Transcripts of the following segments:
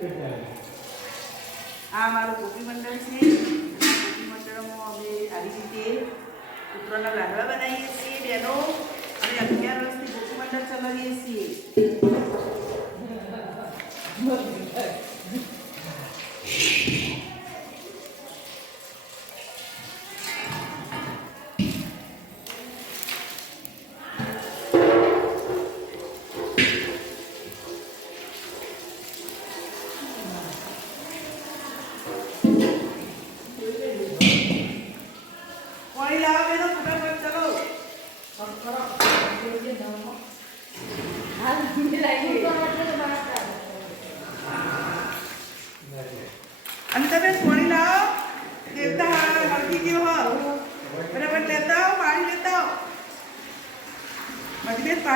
આ અમારું ગોપી મંડળ છે. ગોપી મંડળમાં અમે આવી રીતે પુત્રના લાડવા બનાવીએ છીએ બહેનો અને અગિયાર વર્ષથી ગોપી મંડળ ચલાવીએ છીએ.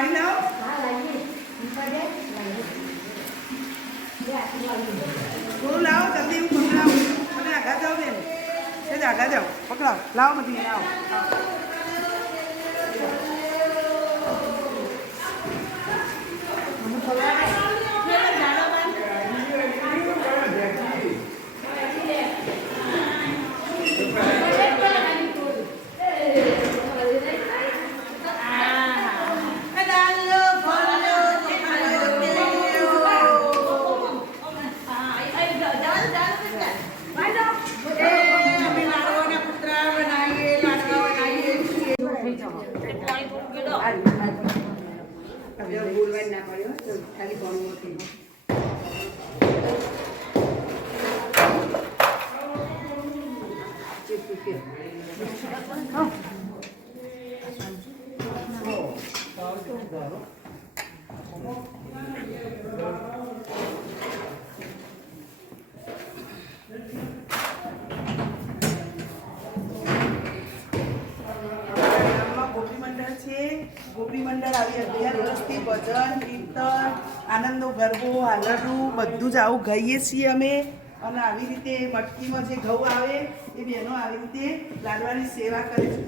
પાણી લાવો થોડું લાવો, જલ્દી હું પકડાવું મને આગા જાઓ બેન. એ જ આગા જાઓ. પકડાવો. લાવો બધી, લાવો. ગામમાં ગોપી મંડળ આવી અગિયાર વર્ષથી ભજન, કીર્તન આનંદનો ગરબો હાલરડું બધું જ આવું ગાઈએ છીએ અમે. અને આવી રીતે મટકીમાં જે ઘઉં આવે, એ બહેનો આવી રીતે લાડવાની સેવા કરે છે.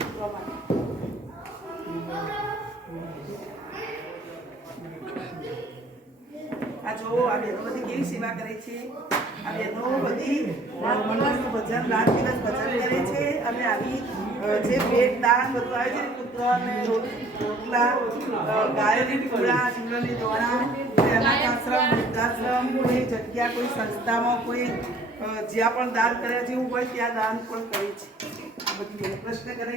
આ જો, આ કેવી સેવા કરે છે? આ બહેનો બધી અને આવી જે ભેટ દાન વૃદ્ધાશ્રમ, કોઈ જગ્યા, કોઈ સંસ્થામાં, કોઈ જ્યાં પણ દાન કર્યા જેવું હોય, ત્યાં દાન પણ કરે છે. બધી પ્રશ્ન કરે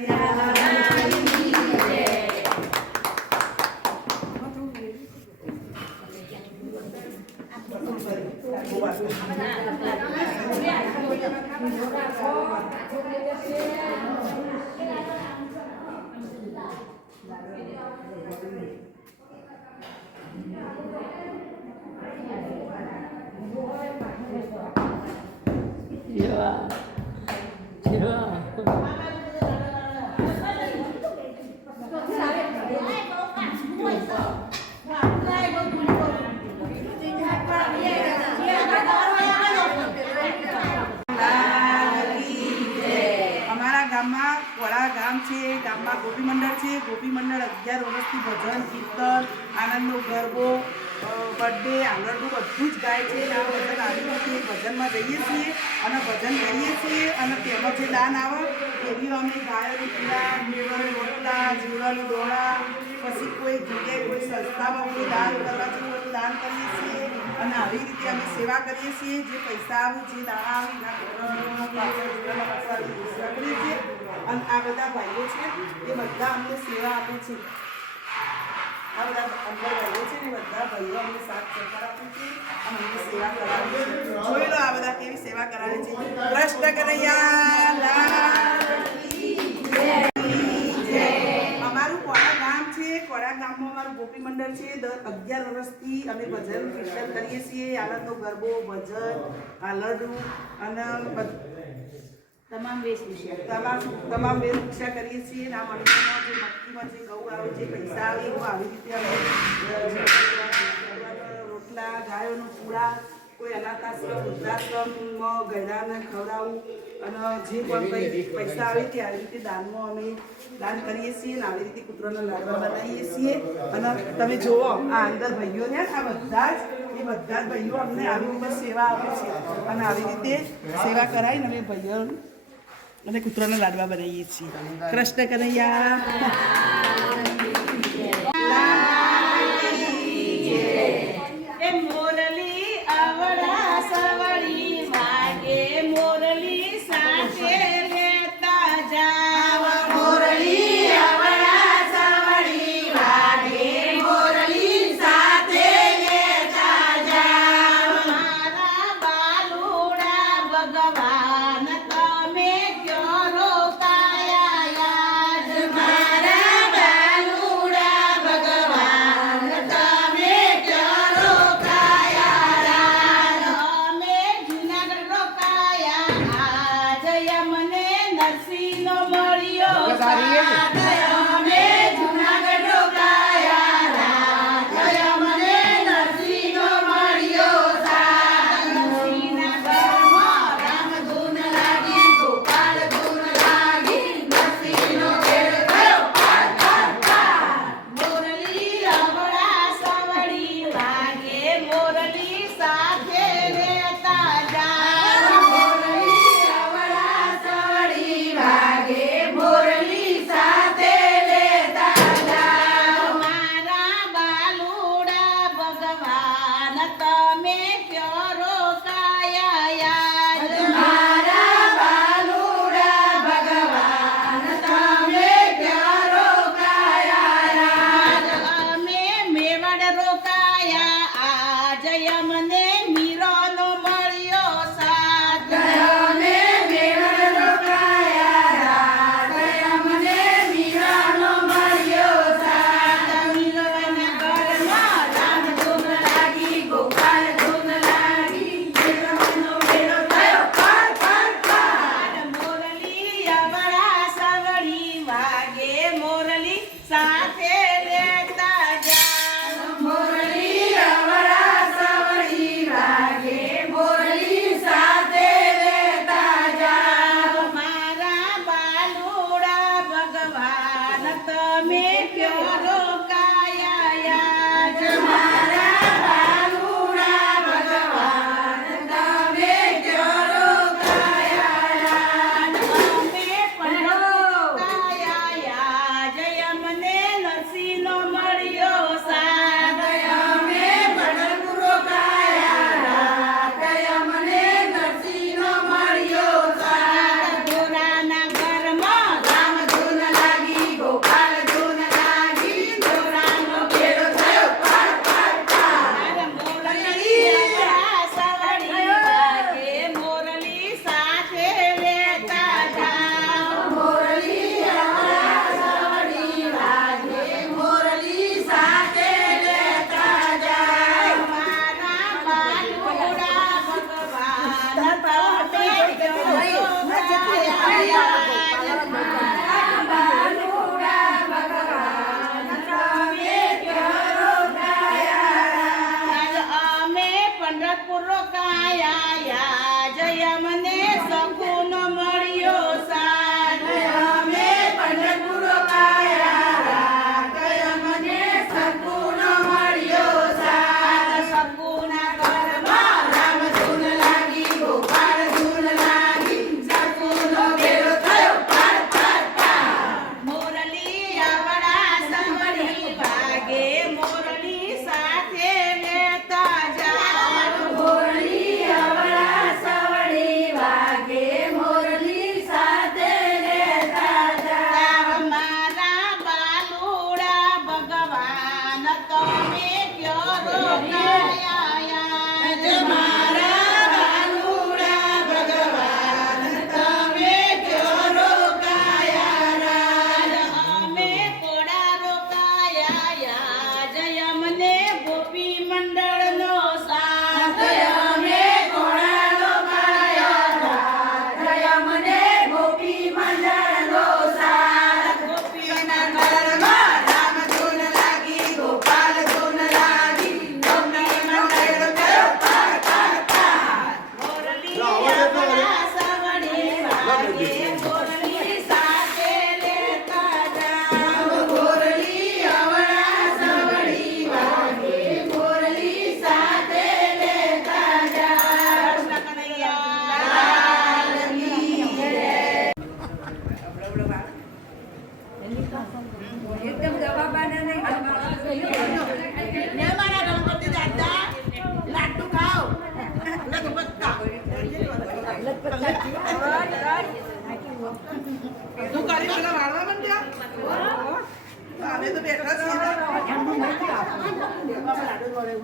Yeah. ભજનમાં જઈએ છીએ અને ભજન કરીએ છીએ અને તેમાં જે દાન આવે, એવી અમે ગાયોની પીડા મેળવાની રોટલા જીવડાની દોડા પછી કોઈ જગ્યાએ કોઈ સંસ્થામાં કોઈ દાન કરવા જેવું હોય દાન કરીએ છીએ અને આવી રીતે અમે સેવા કરીએ છીએ. જે પૈસા આવે, જે દાણા આવે, એના કરીએ છીએ. અને આ બધા ભાઈઓ છે, એ બધા અમને સેવા આપે છે. આ બધા અંદર ભાઈઓ છે ને બધા ભાઈઓ અમને સાથ સહકાર આપે છે અને અમને સેવા કરાવે છે. જોઈ લો આ બધા કેવી સેવા કરાવે છે. કૃષ્ણ કનૈયા. અમારું કોડા ગામ છે. કોડા ગામમાં અમારું ગોપી મંડળ છે. દર અગિયાર વર્ષથી અમે ભજન કીર્તન કરીએ છીએ. આનંદનો ગરબો ભજન આલરડું અને બધ- તમામ વેશભૂષા તમામ તમામ વેશભૂષા કરીએ છીએ. ના આ મંડળમાં જે મટકીમાં જે ઘઉં આવે છે પૈસા આવે એવું આવી રીતે અમે રોટલા ગાયોનું પૂળા કોઈ અનાથ આશ્રમ વૃદ્ધાશ્રમમાં ગયડાને ખવડાવવું અને જે પણ કંઈ પૈસા આવે તે આવી રીતે દાનમાં અમે દાન કરીએ છીએ અને આવી રીતે કૂતરાના લાડવા બનાવીએ છીએ. અને તમે જુઓ આ અંદર ભાઈઓ ને આ બધા જ એ બધા જ ભાઈઓ અમને આવી રીતે સેવા આપે છે. અને આવી રીતે સેવા કરાવીને અમે ભાઈઓ અને કૂતરાના લાડવા બનાવીએ છીએ. કૃષ્ણ કનૈયા.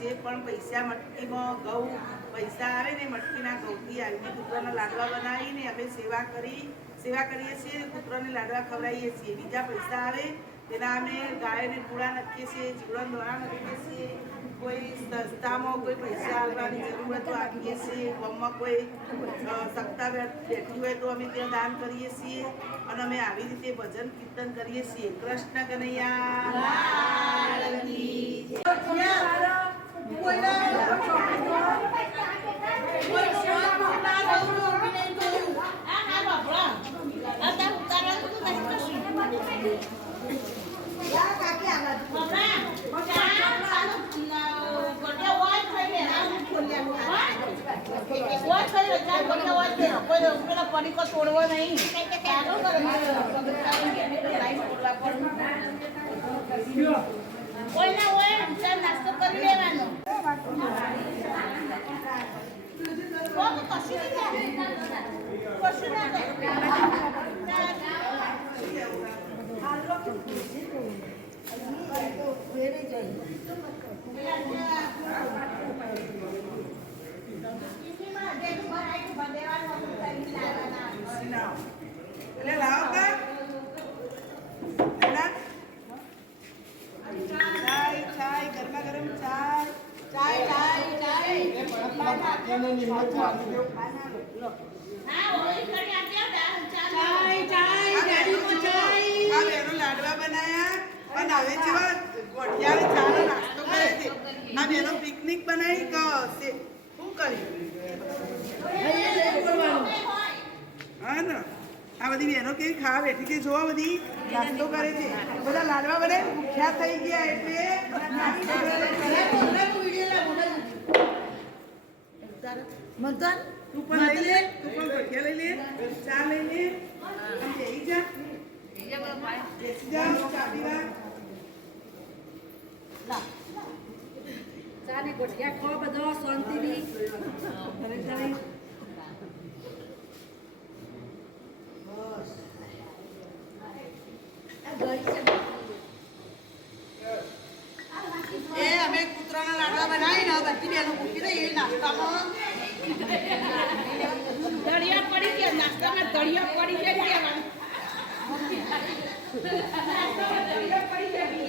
જે પણ પૈસા મટકીમાં ઘઉં, પૈસા આવે ને મટકીના ઘઉંથી આવીને કૂતરાના લાડવા બનાવીને અમે સેવા કરી, સેવા કરીએ છીએ કૂતરાને લાડવા ખવડાવીએ છીએ. બીજા પૈસા આવે, તેના અમે ગાયને પૂળા નાખીએ છીએ જીવડન દ્વારા નાખીએ છીએ, કોઈ સંસ્થામાં કોઈ પૈસા આપવાની જરૂરત આપીએ છીએ, ગામમાં કોઈ સત્તા બેઠી હોય તો અમે ત્યાં દાન કરીએ છીએ અને અમે આવી રીતે ભજન કીર્તન કરીએ છીએ. કૃષ્ણ કનૈયા. એટલે લાવ કા લાડવા બનાયા અને હવે જેવા ગોઠિયાને ચાનો નાસ્તો કરે છે આ બહેનો પિકનિક બનાવી કે શે- કર્યું હા ને આ બધી બહેનો કેવી ખાવા બેઠી કે જોવા બધી? નાસ્તો કરે છે. બધા લાડવા બનાવી ભૂખ્યા થઈ ગયા એટલે. મતન તું પણ લઈ લે તું પણ ગોઠિયા લઈ લે ચા લઈ લે. અને બેસી જા. બેસી જા ચા પીવા ચાને ગોઠિયા ખો બધો શાંતિથી. ઘરે જઈ અમે કૂતરાના લાડવા બનાવીને બધી મૂકી દઈએ નાસ્તામાં દળિયા પડી ગયા નાસ્તામાં દળિયા પડી ગયા નાસ્તામાં પડી